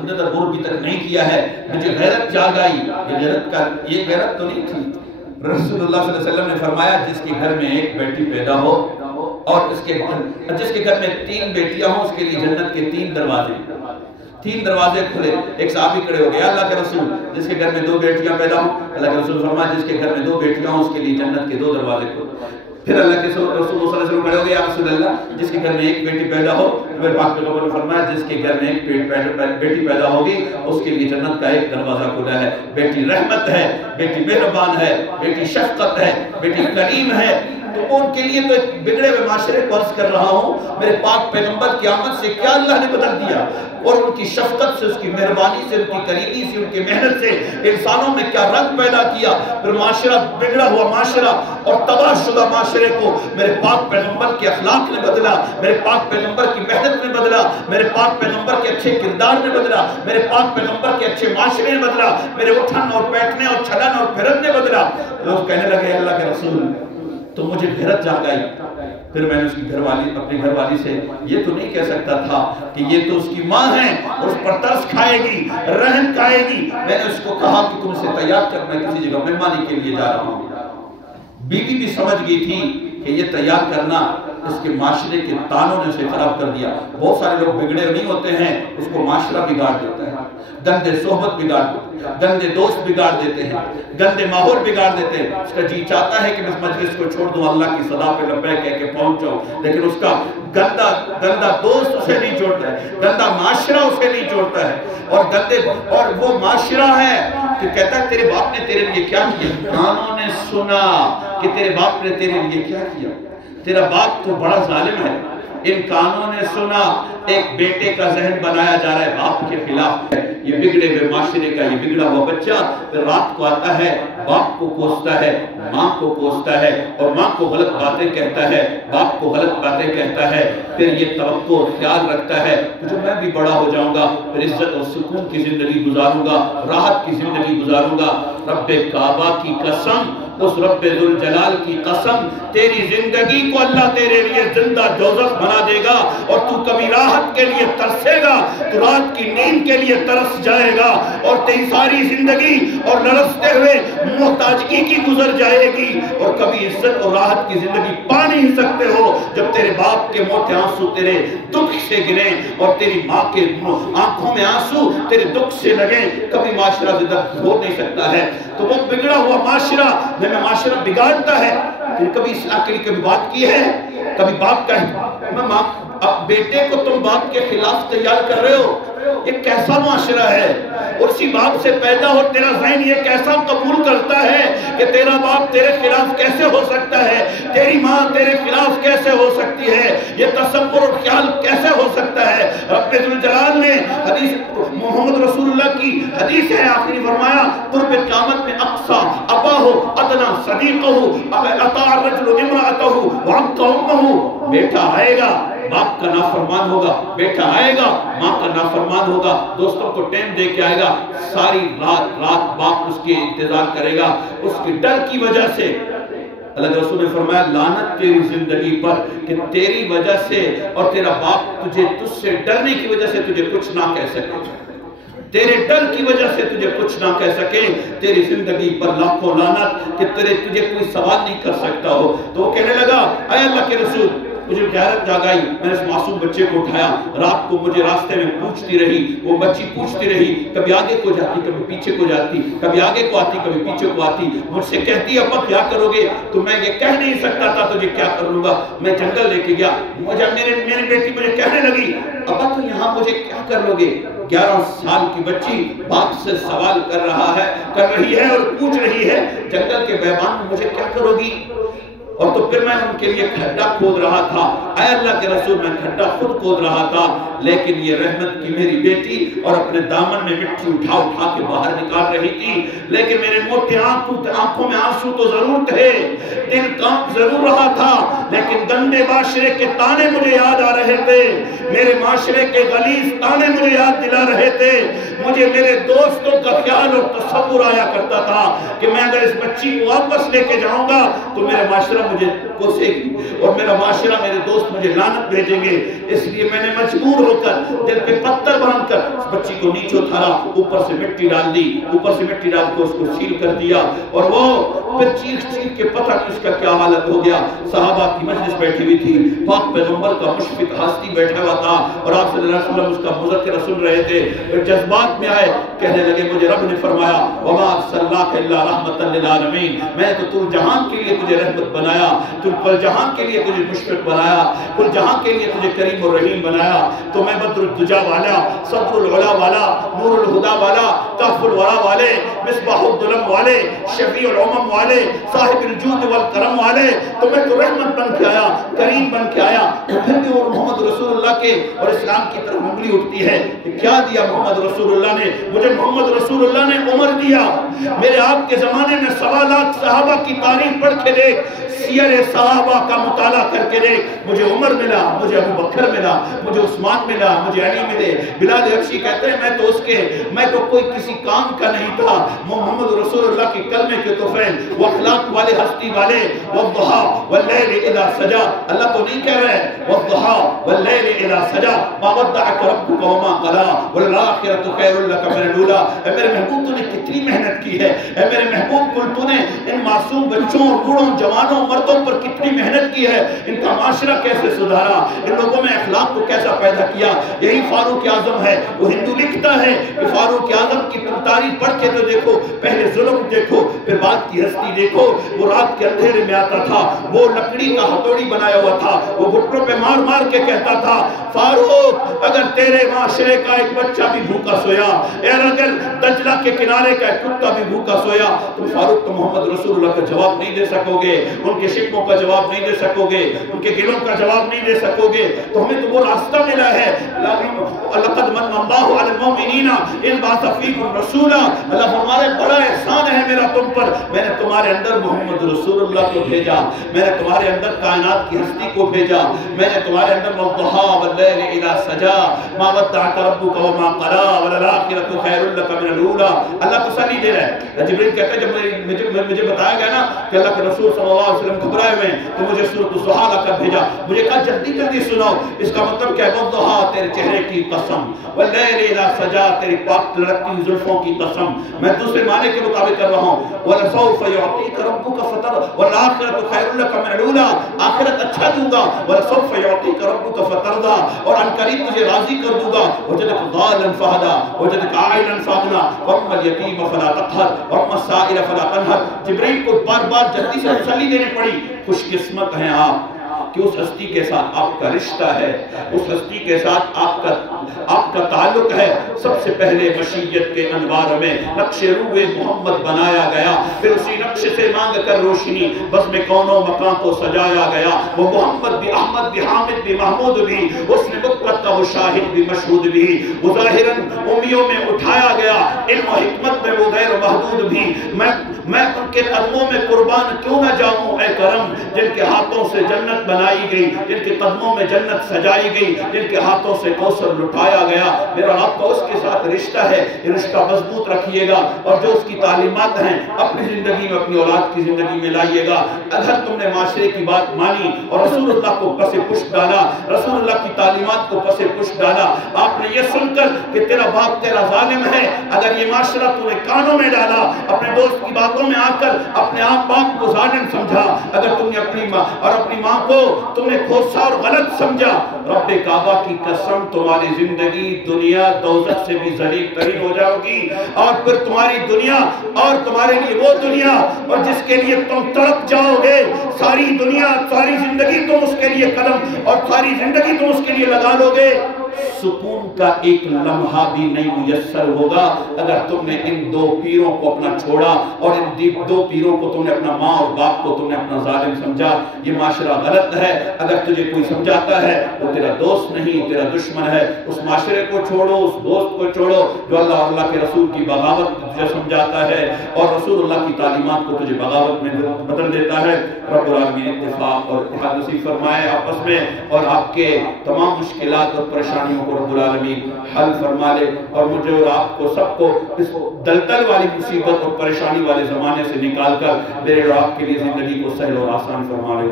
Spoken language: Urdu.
غور بھی تک نہیں کیا ہے، مجھے غیرت جاگ آئی. یہ غیرت تو نہیں تھی. رسول اللہ صلی اللہ علیہ وسلم نے فرمایا جس کے گھر میں ایک بیٹی پیدا ہو اور جس کے گھر میں 3 بیٹیاں ہوں اس کے لیے جنت کے 3 دروازے کھلے. ایک صحابی کھڑے ہو گئے، اللہ کے رسول جس کے گھر میں 2 بیٹیاں پیدا ہوں. اللہ کے رسول فرمایا جس کے گھر میں 2 بیٹیاں ہوں اس کے لیے جنت کے 2 دروازے کھلے. پھر اللہ کے رسول صلی اللہ علیہ وسلم کھڑے ہو گئے، یا رسول اللہ جس کے گھر میں ایک بیٹی پیدا ہو. میرے پاک پیغمبر نے فرمایا جس کے گھر میں ایک بیٹی پیدا ہوگی اس کے لیے جنت کا ایک دروازہ کھلا ہے. بیٹی رحمت ہے، بیٹی مہربان ہے، بیٹی شفقت ہے، بیٹی کریم ہے. تو ان کے لیے تو ایک بگڑے ہوئے معاشرے کو عرض کر رہا ہوں. میرے پاک پیغمبر کی آمد سے کیا اللہ نے بدل دیا، اور ان کی شفقت سے، اس کی مہربانی سے، ان کی قریبی سے، ان کی محنت سے انسانوں میں کیا رنگ پیدا کیا. پھر معاشرہ، بگڑا ہوا معاشرہ اور تباہ شدہ معاشرے کو میرے پاک پیغمبر کے اخلاق نے بدلا، میرے پاک پیغمبر کی محنت نے بدلا، میرے پاک پیغمبر کے اچھے کردار نے بدلا، میرے پاک پیغمبر کے اچھے معاشرے نے بدلا، میرے اٹھن اور بیٹھنے اور چلن اور پھرن نے بدلا. لوگ کہنے لگے اللہ کے رسول تو مجھے غیرت جاگ آئی. پھر میں نے اس کی اپنی گھر والی سے یہ تو نہیں کہہ سکتا تھا کہ یہ تو اس کی ماں ہے اور اس پر ترس کھائے گی، رحم کھائے گی. میں نے اس کو کہا کہ تم سے تیار کر، میں کسی جگہ مہمانی کے لیے جا رہا ہوں. بیوی بھی سمجھ گئی تھی کہ یہ تیار کرنا اس کے معاشرے کے تانوں نے اسے خراب کر دیا. بہت سارے لوگ بگڑے نہیں ہوتے ہیں، اس کو معاشرہ بگاڑ دیتا ہے. گندے صحبت بگاڑ دیتے ہیں، گندے دوست بگاڑ دیتے ہیں، گندے ماحول بگاڑ دیتے ہیں. اس کا جی چاہتا ہے کہ میں اس مجلس کو چھوڑ دوں، اللہ کی صدا پہ لبیک کہہ کے پہنچ جاؤں، لیکن اس کا گندا دوست اسے نہیں چھوڑتا ہے، گندا معاشرہ اسے نہیں چھوڑتا ہے. اور وہ معاشرہ ہے کہ کہتا ہے تیرے باپ نے تیرے لیے کیا کیا. کانوں نے سنا کہ تیرے باپ نے تیرے لیے کیا کیا. تیرا باپ تو بڑا ظالم ہے. ان کانوں نے سنا ایک بیٹے کا ذہن بنایا جا رہا ہے باپ کے خلاف ہے. یہ بگڑے ہوئے معاشرے کا یہ بگڑا ہوا بچہ پھر رات کو آتا ہے، باپ کو کوستا ہے، ماں کو کوستا ہے، اور ماں کو غلط باتیں کہتا ہے، باپ کو غلط باتیں کہتا ہے. پھر یہ توقع اور خیال رکھتا ہے کہ جو میں بھی بڑا ہو جاؤں گا پھر عزت اور سکون کی زندگی گزاروں گا، راحت کی زندگی گزاروں گا. رب کعبہ کی قسم، اس رب ذوالجلال کی قسم، تیری زندگی کو اللہ تیرے لیے زندہ دوزخ بنا دے گا، اور تو کبھی راحت کے لیے ترسے گا، تو رات کی نیند کے لیے ترس جائے گا، اور تیری ساری زندگی اور لرزتے ہوئے محتاجگی کی گزر جائے گی، اور کبھی عزت اور راحت کی زندگی پا نہیں سکتے ہو جب تیرے باپ کے موٹے آنسو تیرے دکھ سے گریں اور تیری ماں کے آنکھوں میں آنسو تیرے دکھ سے لگیں. کبھی معاشرہ زندہ ہو نہیں سکتا ہے. تو وہ بگڑا ہوا معاشرہ میں معاشرہ بگاڑتا ہے. کبھی اصلاح کے لیے کبھی بات کی ہے؟ کبھی باپ کا اب بیٹے کو تم باپ کے خلاف تیار کر رہے ہو. یہ کیسا معاشرہ ہے؟ اور اسی باپ سے پیدا ہو تیرا ذہن یہ کیسا قبول کرتا ہے کہ تیرا باپ تیرے خلاف کیسے ہو سکتا ہے، تیری ماں تیرے خلاف کیسے ہو سکتی ہے، یہ تصور اور خیال کیسے ہو سکتا ہے. رب ذوالجلال نے حدیث محمد رسول اللہ کی حدیث ہے آخری فرمایا قرب قیامت میں اقصا اباہ ادنا صدیقہ اطاع الرجل امرأتہ وعق امہ. بیٹا آئے گا باپ کا نافرمان ہوگا، بیٹا آئے گا ماں کا نافرمان ہوگا، دوستوں کو ٹائم دے کے آئے گا، ساری رات باپ اس کے انتظار کرے گا. اس کے ڈر کی وجہ سے اللہ کے رسول نے فرمایا لعنت تیری زندگی پر کہ تیری وجہ سے اور تیرا باپ تجھ سے ڈرنے کی وجہ سے تجھے کچھ نہ کہہ سکے، تیرے ڈر کی وجہ سے تجھے کچھ نہ کہہ سکے. تیری زندگی پر لاکھوں لعنت کہ تجھے کوئی سوال نہیں کر سکتا ہو. تو وہ کہنے لگا اے اللہ کے رسول مجھے غیرت جاگ آئی. میں نے اس معصوم بچے کو اٹھایا، رات کو مجھے راستے میں پوچھتی رہی، وہ بچی پوچھتی رہی، کبھی آگے کو جاتی کبھی پیچھے کو جاتی، کبھی آگے کو آتی کبھی پیچھے کو آتی. مجھ سے کہتی ابا کیا کرو گے؟ تو میں یہ کہہ نہیں سکتا تھا تجھے کیا کر لوں گا. میں جنگل لے کے گیا، میری بیٹی مجھے کہنے لگی ابا تو یہاں مجھے کیا کر لو گے؟ 11 سال کی بچی باپ سے سوال کر رہی ہے اور پوچھ رہی ہے جنگل کے بیابان میں مجھے کیا کرو گی؟ اور تو پھر میں ان کے لیے کھڈا کھود رہا تھا. اے اللہ کے رسول میں کھڈا خود کھود رہا تھا، لیکن یہ رحمت کی میری بیٹی اور اپنے دامن میں مٹی اٹھا کے باہر نکال رہی تھی. لیکن میرے موٹے آنکھوں میں آنسو تو ضرور تھے، دل کانپ ضرور رہا تھا، لیکن گندے معاشرے کے تانے مجھے یاد آ رہے تھے، میرے معاشرے کے غلیظ تانے مجھے یاد دلا رہے تھے. مجھے میرے دوستوں کا خیال اور تصور آیا کرتا تھا کہ میں اگر اس بچی کو واپس لے کے جاؤں گا تو میرا معاشرہ مجھے کوسے گی، اور میرا معاشرہ میرے دوست مجھے لعنت بھیجیں گے، اس لیے میں نے مجبور ہو کر دل پہ پتھر باندھ کر اس بچی کو نیچے اتارا، اوپر سے مٹی ڈال دی، اوپر سے مٹی ڈال کے اس کو سیل کر دیا، اور وہ پھر چیخ چیخ کے پتہ نہیں اس کا کیا حالت ہو گیا۔ صحابہ کی مجلس بیٹھی ہوئی تھی، پاک پیغمبر کا مشفق ہستی بیٹھا ہوا تھا اور آپ صلی اللہ علیہ وسلم اس کا مذکرہ سن رہے تھے، جذبات میں آئے، کہنے لگے مجھے رب نے فرمایا وما ارسلناک الا رحمۃ للعالمین، میں تو کل جہان کے لیے تجھے رحمت بنایا، کل جہان کے لیے تجھے مشفق بنایا، کل جہان کے لیے تجھے کریم اور رحیم بنایا، تو میں بدر الدجا والا، صدر العلا والا، نور الہدا والا، کہف الورا والے، مصباح الظلم والے، شفیع الامم والے، صاحب الجود والکرم والے، تو میں تو رحمت بن کے آیا، کریم بن کے آیا۔ پھر بھی وہ محمد رسول اللہ کے اور اسلام کی طرف انگلی اٹھتی ہے کہ کیا دیا محمد رسول اللہ نے مجھے؟ محمد رسول اللہ نے عمر دیا۔ میرے آپ کے زمانے میں 1.25 لاکھ صحابہ کی تاریخ پڑھ کے دیکھ، سیر صحابہ کا مطالعہ کر کے دیکھ، مجھے عمر ملا، مجھے ابو بکر ملا، مجھے عثمان ملا، مجھے علی ملے۔ بلال حبشی کہتے ہیں میں تو کوئی کسی کام کا نہیں تھا، محمد رسول اللہ کے کلمے کے طفیل، وہ اخلاق والے، ہستی والے، والضحا واللیل اذا سجا، اللہ تو نہیں کہہ رہے والضحا واللیل اذا سجا ما ودعک ربک وما قلا والآخرۃ خیر لک من الاولی۔ اے میرے محبوب تو نے کتنی محنت کی ہے، اے میرے محبوب کل تو نے ان معصوم بچوں، بوڑھوں، جوانوں، مردوں پر کتنی محنت کی ہے، ان کا معاشرہ کیسے سدھارا، ان لوگوں میں اخلاق کو کیسا پیدا کیا۔ یہی فاروق اعظم ہے، وہ ہندو لکھتا ہے کہ فاروق اعظم کی تاریخ پڑھ کے تو دیکھو، پہلے ظلم دیکھو، پھر بعد کی ہستی دیکھو۔ وہ رات کے اندھیرے میں آتا تھا، وہ لکڑی کا ہتھوڑی بنایا ہوا تھا، وہ گھٹنوں پہ مار مار کے کہتا تھا فاروق اگر تیرے معاشرے کا ایک بچہ بھی بھوکا سویا، اور اگر دجلہ کے کنارے کا ایک کتا بھی بھوکا سویا، تو فاروق تو محمد رسول اللہ کا جواب نہیں دے سکو گے، ان کے شکووں کا جواب نہیں دے سکو گے، ان کے گلوں کا جواب نہیں دے سکو گے۔ تو ہمیں تو وہ راستہ ملا ہے، لقد من اللہ علی المؤمنین اذ بعث فیکم رسولا، اللہ فرماتا ہے بڑا احسان ہے میرا تم پر، میں نے تمہارے اندر محمد رسول اللہ کو بھیجا، میں نے تمہارے اندر کائنات کی ہستی کو بھیجا، میں نے تمہارے اندر والضحا واللیل اذا سجا ما ودعک ربک وما قلا وللآخرۃ خیر لک من الاولی۔ اللہ تسلی دے رہا ہے۔ جبریل کہتا ہے جب مجھے بتایا گیا نا کہ اللہ کے رسول صلی اللہ علیہ وسلم گھبرائے ہوئے ہیں تو مجھے سورۃ الضحا لا کر بھیجا، مجھے کہا جلدی جلدی سناؤ، اس کا مطلب کیا ہے؟ والضحا تیرے چہرے کی قسم، واللیل اذا سجا تیری پاک لڑکتی زلفوں کی قسم۔ میں دوسرے معنی کے مطابق کر رہا ہوں، وَلَسَوْفَ يُعْطِيكَ رَبُّكَ فَتَرْضَىٰ وَالْآخِرَةُ خَيْرٌ لَكَ مِنَ الْأُولَىٰ، آخرت اچھا دوں گا، وَلَسَوْفَ يُعْطِيكَ رَبُّكَ فَتَرْضَىٰ، اور عنقریب تجھے راضی کر دوں گا۔ وَجَدَكَ ضَالًّا فَهَدَىٰ وَجَدَكَ عَائِلًا فَأَغْنَىٰ وَأَمَّا الْيَتِيمَ فَلَا تَقْهَرْ وَأَمَّا السَّائِلَ فَلَا تَنْهَرْ۔ جبرائیل کو بار بار جلدی سے تسلی دینے پڑی، خوش قسمت ہیں آپ کہ اس ہستی کے ساتھ آپ کا رشتہ ہے، اس ہستی کے ساتھ آپ کا تعلق ہے۔ سب سے پہلے مشیت کے انوار میں نقش روح محمد بنایا گیا، پھر اسی نقش سے مانگ کر روشنی بزم کونوں مکان کو سجایا گیا۔ وہ محمد بھی، احمد بھی، حامد بھی، محمود بھی، اس نے مطلق کا وہ شاہد بھی، مشہود بھی، وہ ظاہراً امیوں میں اٹھایا گیا، علم و حکمت میں وہ غیر محدود بھی۔ میں ان کے قدموں میں قربان کیوں نہ جاؤں اے کرم، جن کے ہاتھوں سے جنت بنائی گئی، جن کے قدموں میں جنت سجائی گئی، جن کے ہاتھوں سے کوثر لٹایا گیا۔ میرا آپ کا اس کے ساتھ رشتہ ہے، یہ رشتہ مضبوط رکھیے گا، اور جو اس کی تعلیمات ہیں اپنی زندگی میں، اپنی اولاد کی زندگی میں لائیے گا۔ اگر تم نے معاشرے کی بات مانی اور رسول اللہ کو پس پشت ڈالا، رسول اللہ کی تعلیمات کو پس پشت ڈالا، آپ نے یہ سن کر کہ تیرا باپ تیرا ظالم ہے، اگر یہ معاشرہ تو نے کانوں میں ڈالا، اپنے دوست کی باتوں میں آ کر اپنے آپ باپ کو ظالم سمجھا، اگر تم نے اپنی ماں اور اپنی ماں کو تم نے کھوسا اور غلط سمجھا، رب کعبہ کی قسم تمہاری زندگی دنیا دوزخ سے بھی ذلیل ترین ہو جاؤ گی، اور پھر تمہاری دنیا اور تمہارے لیے وہ دنیا اور جس کے لیے تم تڑپ جاؤ گے، ساری دنیا ساری زندگی تم اس کے لیے قدم اور ساری زندگی تم اس کے لیے لگا لو گے، سکون کا ایک لمحہ بھی نہیں میسر ہوگا اگر تم نے ان دو پیروں کو اپنا چھوڑا، اور ان دو پیروں کو تم نے اپنا ماں اور باپ کو تم نے اپنا ظالم سمجھا۔ یہ معاشرہ غلط ہے، اگر تجھے کوئی سمجھاتا ہے وہ تیرا دوست نہیں، تیرا دشمن ہے۔ اس معاشرے کو چھوڑو، اس دوست کو چھوڑو جو اللہ اور اللہ کے رسول کی بغاوت تجھے سمجھاتا ہے اور رسول اللہ کی تعلیمات کو تجھے بغاوت میں بدل دیتا ہے۔ رب العالمین اتفاق اور اتحاد نصیب فرمائے آپس میں، اور آپ کے تمام مشکلات اور پریشانیوں کو رب العالمین حل فرما لے، اور مجھے اور آپ کو سب کو اس دلدل والی مصیبت اور پریشانی والے زمانے سے نکال کر میرے اور آپ کے لیے زندگی کو سہل اور آسان فرما لے۔